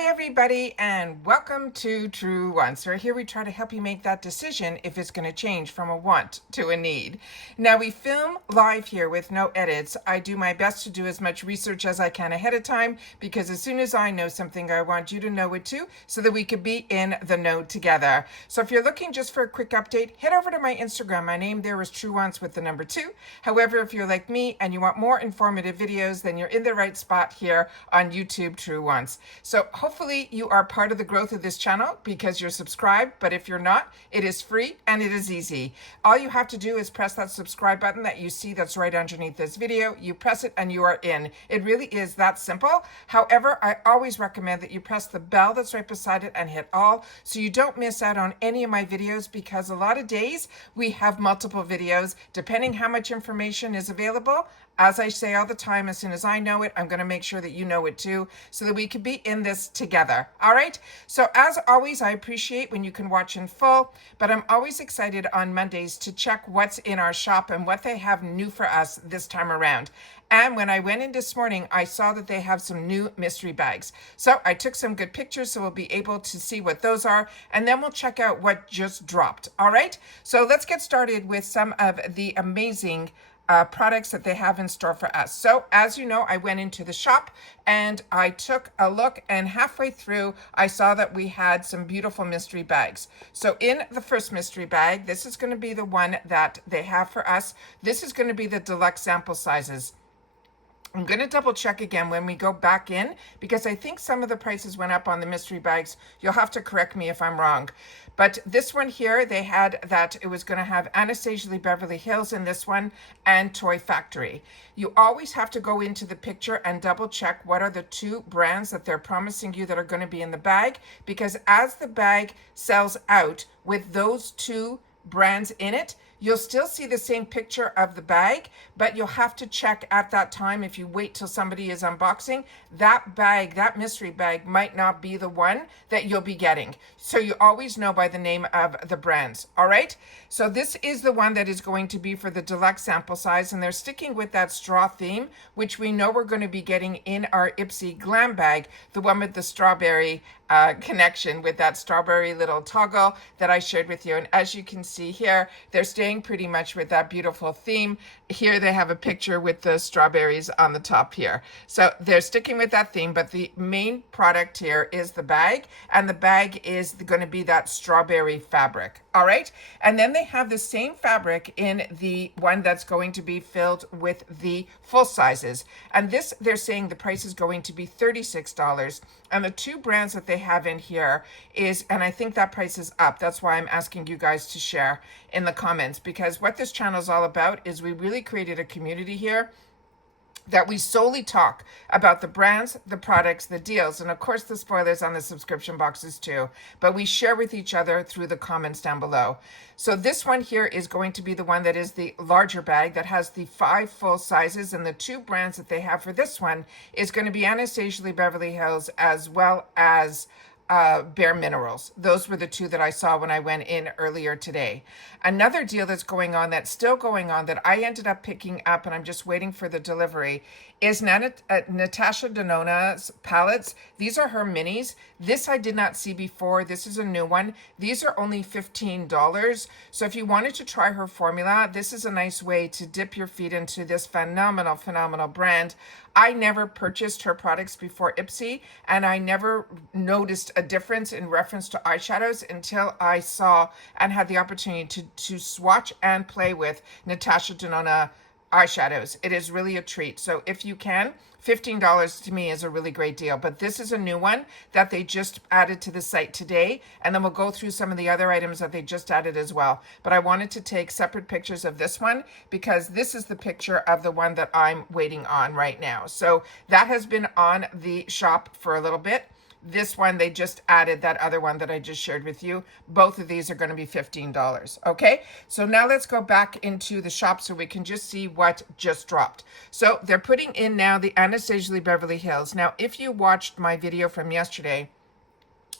Hi everybody and welcome to Truewants. Right here we try to help you make that decision if it's going to change from a want to a need. Now we film live here with no edits. I do my best to do as much research as I can ahead of time because as soon as I know something I want you to know it too so that we could be in the know together. So if you're looking just for a quick update, head over to my Instagram. My name there is Truewants with the number 2. However, if you're like me and you want more informative videos, then you're in the right spot here on YouTube Truewants. So hopefully you are part of the growth of this channel because you're subscribed, but if you're not, it is free and it is easy. All you have to do is press that subscribe button that you see that's right underneath this video. You press it and you are in. It really is that simple. However, I always recommend that you press the bell that's right beside it and hit all so you don't miss out on any of my videos because a lot of days we have multiple videos depending how much information is available. As I say all the time, as soon as I know it, I'm going to make sure that you know it too, so that we can be in this together. All right. So as always, I appreciate when you can watch in full, but I'm always excited on Mondays to check what's in our shop and what they have new for us this time around. And when I went in this morning, I saw that they have some new mystery bags. So I took some good pictures so we'll be able to see what those are. And then we'll check out what just dropped. All right. So let's get started with some of the amazing products that they have in store for us. So as you know, I went into the shop and I took a look, and halfway through I saw that we had some beautiful mystery bags. So in the first mystery bag, this is going to be the one that they have for us. This is going to be the deluxe sample sizes. I'm going to double check again when we go back in because I think some of the prices went up on the mystery bags. You'll have to correct me if I'm wrong. But this one here, they had that it was going to have Anastasia Beverly Hills in this one and Toy Factory. You always have to go into the picture and double check what are the two brands that they're promising you that are going to be in the bag, because as the bag sells out with those two brands in it, you'll still see the same picture of the bag, but you'll have to check at that time. If you wait till somebody is unboxing, that bag, that mystery bag might not be the one that you'll be getting. So you always know by the name of the brands. All right. So this is the one that is going to be for the deluxe sample size, and they're sticking with that straw theme, which we know we're going to be getting in our IPSY glam bag, the one with the strawberry connection with that strawberry little toggle that I shared with you. And as you can see here, they're staying pretty much with that beautiful theme. Here they have a picture with the strawberries on the top here. So they're sticking with that theme, but the main product here is the bag, and the bag is going to be that strawberry fabric. All right. And then they have the same fabric in the one that's going to be filled with the full sizes. And this, they're saying the price is going to be $36. And the two brands that they have in here is, and I think that price is up. That's why I'm asking you guys to share in the comments, because what this channel is all about is we really created a community here that we solely talk about the brands, the products, the deals, and of course the spoilers on the subscription boxes too, but we share with each other through the comments down below. So this one here is going to be the one that is the larger bag that has the 5 full sizes, and the two brands that they have for this one is going to be Anastasia Beverly Hills as well as Bare Minerals. Those were the two that I saw when I went in earlier today. Another deal that's going on, that's still going on, that I ended up picking up and I'm just waiting for the delivery, is Natasha Denona's palettes. These are her minis. This I did not see before. This is a new one. These are only $15. So if you wanted to try her formula, this is a nice way to dip your feet into this phenomenal brand. I never purchased her products before IPSY, and I never noticed a difference in reference to eyeshadows until I saw and had the opportunity to swatch and play with Natasha Denona eyeshadows. It is really a treat. So if you can, $15 to me is a really great deal. But this is a new one that they just added to the site today, and then we'll go through some of the other items that they just added as well. But I wanted to take separate pictures of this one because this is the picture of the one that I'm waiting on right now. So that has been on the shop for a little bit. This one, they just added that other one that I just shared with you. Both of these are going to be $15. Okay, so now let's go back into the shop so we can just see what just dropped. So they're putting in now the Anastasia Beverly Hills. Now, if you watched my video from yesterday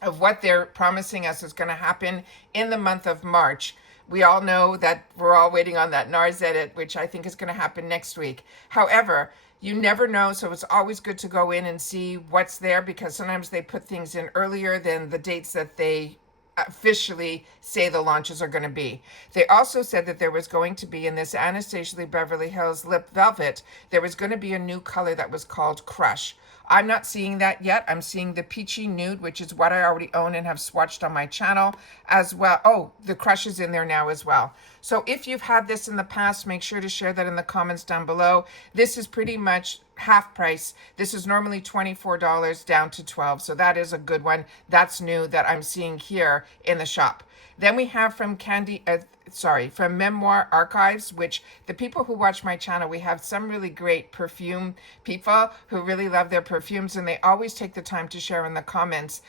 of what they're promising us is going to happen in the month of March, we all know that we're all waiting on that NARS edit, which I think is going to happen next week. However, You never know, so it's always good to go in and see what's there, because sometimes they put things in earlier than the dates that they officially say the launches are going to be. They also said that there was going to be, in this Anastasia Lee Beverly Hills Lip Velvet, there was going to be a new color that was called Crush. I'm not seeing that yet. I'm seeing the Peachy Nude, which is what I already own and have swatched on my channel as well. Oh, the Crush is in there now as well. So if you've had this in the past, make sure to share that in the comments down below. This is pretty much half price. This is normally $24 down to $12. So that is a good one. That's new that I'm seeing here in the shop. Then we have from from Memoir Archives, which the people who watch my channel, we have some really great perfume people who really love their perfumes, and they always take the time to share in the comments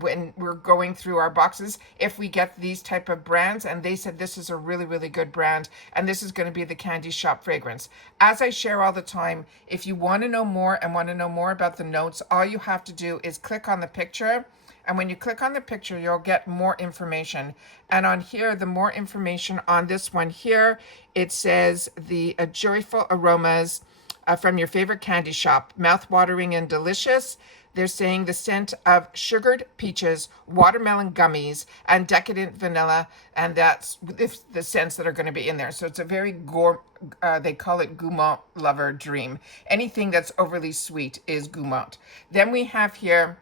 when we're going through our boxes if we get these type of brands, and they said this is a really, really good brand, and this is going to be the Candy Shop fragrance. As I share all the time, if you want to know more and want to know more about the notes, all you have to do is click on the picture. And when you click on the picture, you'll get more information. And on here, the more information on this one here, it says the joyful aromas from your favorite candy shop, mouth-watering and delicious. They're saying the scent of sugared peaches, watermelon gummies, and decadent vanilla. And that's the scents that are going to be in there. So it's a very they call it gourmand lover dream. Anything that's overly sweet is gourmand. Then we have here,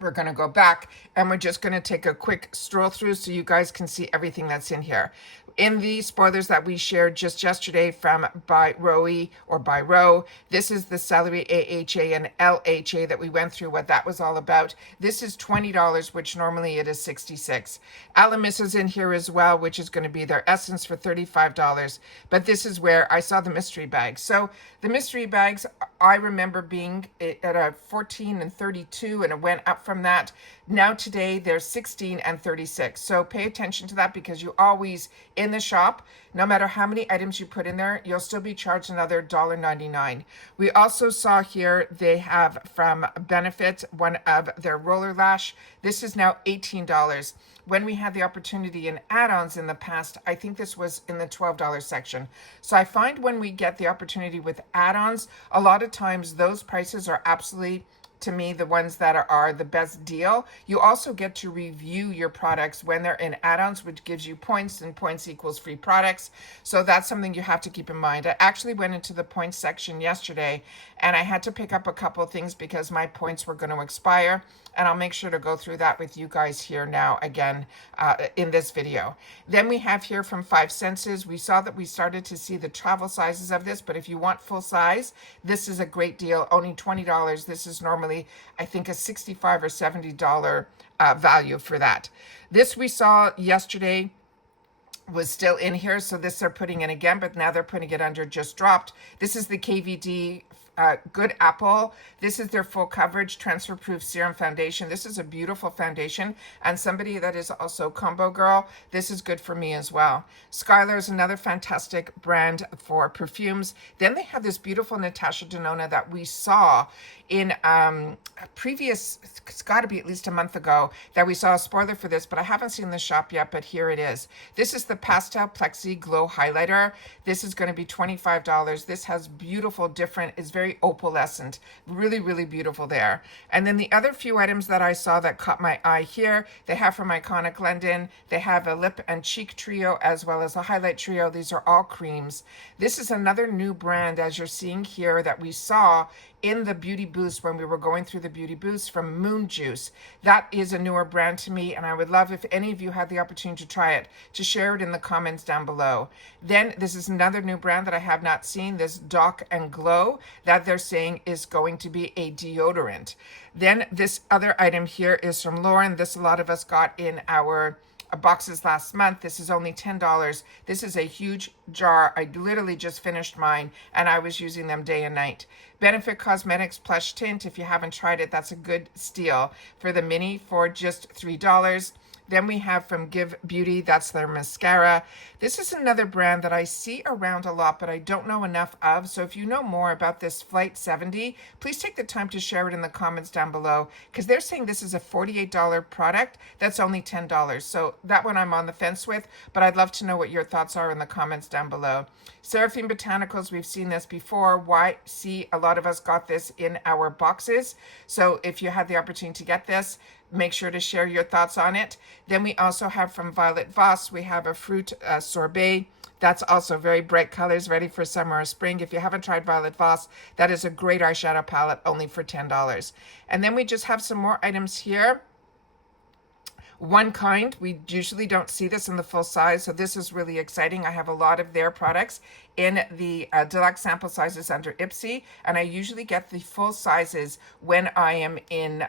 we're going to go back and we're just going to take a quick stroll through so you guys can see everything that's in here. In the spoilers that we shared just yesterday from By Roe or By Roe, this is the celery AHA and LHA that we went through, what that was all about. This is $20, which normally it is $66. Alamis is in here as well, which is going to be their essence for $35. But this is where I saw the mystery bags. So the mystery bags, I remember being at a 14 and 32, and it went up from that. Now today they're 16 and 36. So pay attention to that, because you always, in the shop, no matter how many items you put in there, you'll still be charged another $1.99. We also saw here they have from Benefit one of their roller lash. This is now $18. When we had the opportunity in add-ons in the past, I think this was in the $12 section. So I find when we get the opportunity with add-ons, a lot of times those prices are absolutely, to me, the ones that are the best deal. You also get to review your products when they're in add-ons, which gives you points, and points equals free products. So that's something you have to keep in mind. I actually went into the points section yesterday, and I had to pick up a couple of things because my points were going to expire. And I'll make sure to go through that with you guys here now again in this video. Then we have here from Five Senses. We saw that we started to see the travel sizes of this, but if you want full size, this is a great deal, only $20. This is normally, I think, a $65 or $70 value for that. This we saw yesterday was still in here, so this they're putting in again, but now they're putting it under just dropped. This is the KVD Good Apple. This is their full coverage transfer proof serum foundation. This is a beautiful foundation, and somebody that is also combo girl, this is good for me as well. Skylar is another fantastic brand for perfumes. Then they have this beautiful Natasha Denona that we saw in previous, it's got to be at least a month ago, that we saw a spoiler for this, but I haven't seen the shop yet, but here it is. This is the Pastel Plexi Glow Highlighter. This is going to be $25. This has beautiful different, it's very opalescent, really, really beautiful there. And then the other few items that I saw that caught my eye here, they have from Iconic London, they have a lip and cheek trio as well as a highlight trio. These are all creams. This is another new brand, as you're seeing here, that we saw in the Beauty Boost when we were going through the Beauty Boost, from Moon Juice. That is a newer brand to me, and I would love if any of you had the opportunity to try it, to share it in the comments down below. Then this is another new brand that I have not seen, this Dock and Glow, that they're saying is going to be a deodorant. Then this other item here is from Lauren. This a lot of us got in our boxes last month. This is only $10. This is a huge jar. I literally just finished mine, and I was using them day and night. Benefit Cosmetics Plush Tint. If you haven't tried it, that's a good steal for the mini for just $3. Then we have from Give Beauty, that's their mascara. This is another brand that I see around a lot, but I don't know enough of. So if you know more about this Flight 70, please take the time to share it in the comments down below, because they're saying this is a $48 product that's only $10. So that one I'm on the fence with, but I'd love to know what your thoughts are in the comments down below. Seraphine Botanicals, we've seen this before. YC, a lot of us got this in our boxes. So if you had the opportunity to get this, make sure to share your thoughts on it. Then we also have from Violet Voss, we have a fruit sorbet. That's also very bright colors, ready for summer or spring. If you haven't tried Violet Voss, that is a great eyeshadow palette, only for $10. And then we just have some more items here. One Kind, we usually don't see this in the full size, so this is really exciting. I have a lot of their products in the deluxe sample sizes under IPSY, and I usually get the full sizes when I am in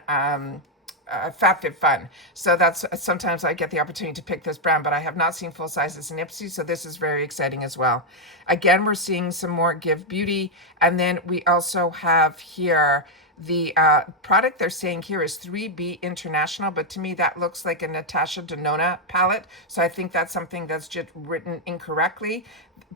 FabFitFun. So that's sometimes I get the opportunity to pick this brand, but I have not seen full sizes in IPSY, so this is very exciting as well. Again, we're seeing some more Give Beauty, and then we also have here the product they're saying here is 3B International, but to me that looks like a Natasha Denona palette, so I think that's something that's just written incorrectly.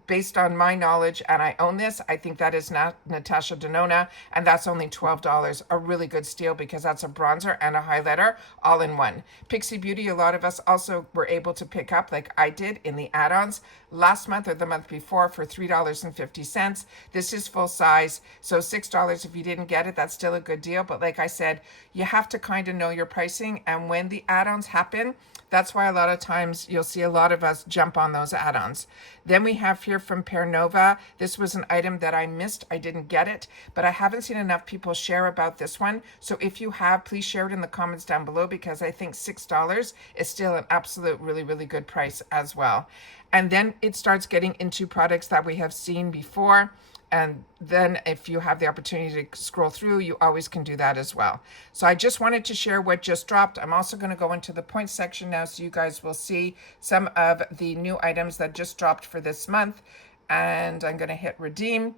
Based on my knowledge, and I own this, I think that is not Natasha Denona, and that's only $12. A really good steal, because that's a bronzer and a highlighter all in one. Pixie Beauty, a lot of us also were able to pick up, like I did, in the add-ons last month or the month before for $3.50. This is full size, so $6 if you didn't get it, that's still a good deal. But like I said, you have to kind of know your pricing, and when the add-ons happen, that's why a lot of times you'll see a lot of us jump on those add-ons. Then we have here from Pear Nova. This was an item that I missed. I didn't get it, but I haven't seen enough people share about this one. So if you have, please share it in the comments down below, because I think $6 is still an absolute really, really good price as well. And then it starts getting into products that we have seen before. And then if you have the opportunity to scroll through, you always can do that as well. So I just wanted to share what just dropped. I'm also going to go into the points section now, so you guys will see some of the new items that just dropped for this month. And I'm going to hit redeem.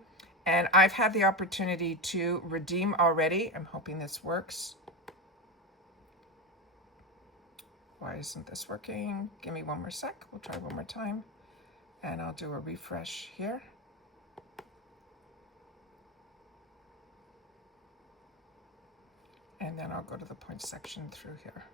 And I've had the opportunity to redeem already. I'm hoping this works. Why isn't this working? Give me one more sec. We'll try one more time. And I'll do a refresh here. And then I'll go to the points section through here.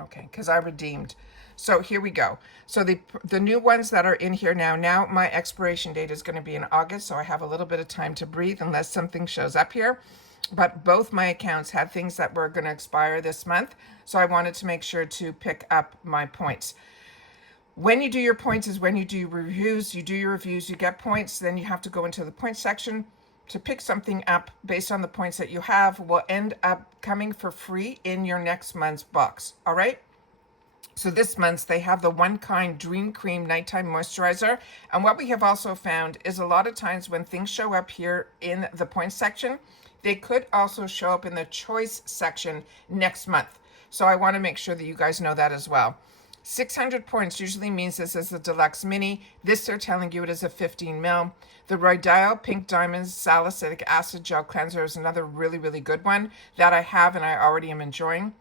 Okay, because I redeemed. So here we go. So the new ones that are in here now my expiration date is going to be in August, so I have a little bit of time to breathe unless something shows up here. But both my accounts had things that were going to expire this month, so I wanted to make sure to pick up my points. When you do your points is when you do your reviews. You do your reviews, you get points, then you have to go into the points section to pick something up based on the points that you have. Will end up coming for free in your next month's box. All right. So this month they have the One Kind Dream Cream Nighttime Moisturizer. And what we have also found is a lot of times when things show up here in the points section, they could also show up in the choice section next month. So I want to make sure that you guys know that as well. 600 points usually means this is a deluxe mini. This they're telling you it is a 15 ml. The Royale Pink Diamonds Salicylic Acid Gel Cleanser is another really, really good one that I have and I already am enjoying.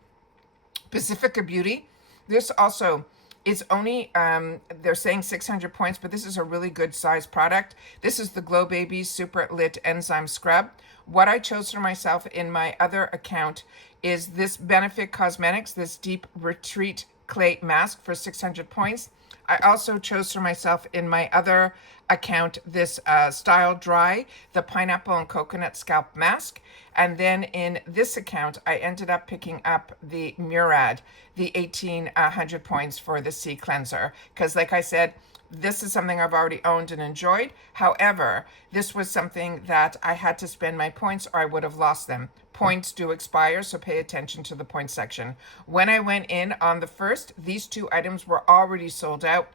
Pacifica Beauty. This also is only, they're saying 600 points, but this is a really good size product. This is the Glow Baby Super Lit Enzyme Scrub. What I chose for myself in my other account is this Benefit Cosmetics, this Deep Retreat Clay Mask for 600 points. I also chose for myself in my other account this Style Dry, the Pineapple and Coconut Scalp Mask. And then in this account, I ended up picking up the Murad, the 1800 points for the Sea Cleanser. Because like I said, this is something I've already owned and enjoyed. However, this was something that I had to spend my points or I would have lost them. Points do expire, so pay attention to the points section. When I went in on the 1st, these two items were already sold out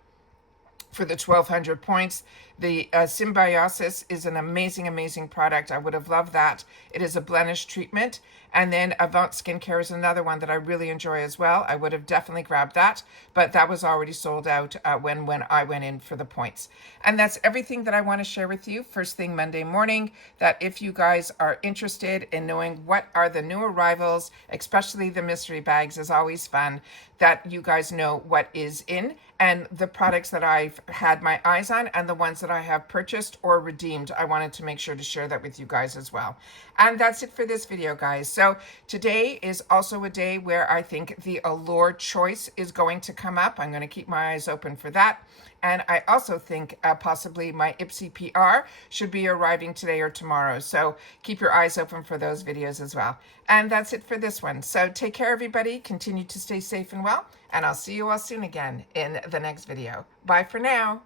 for the 1200 points. The Symbiosis is an amazing, amazing product. I would have loved that. It is a blemish treatment. And then Avant Skincare is another one that I really enjoy as well. I would have definitely grabbed that, but that was already sold out when I went in for the points. And that's everything that I want to share with you first thing Monday morning, that if you guys are interested in knowing what are the new arrivals, especially the mystery bags is always fun, that you guys know what is in and the products that I've had my eyes on and the ones that I have purchased or redeemed. I wanted to make sure to share that with you guys as well. And that's it for this video, guys. So today is also a day where I think the Allure choice is going to come up. I'm going to keep my eyes open for that. And I also think possibly my IPSY PR should be arriving today or tomorrow. So keep your eyes open for those videos as well. And that's it for this one. So take care, everybody. Continue to stay safe and well. And I'll see you all soon again in the next video. Bye for now.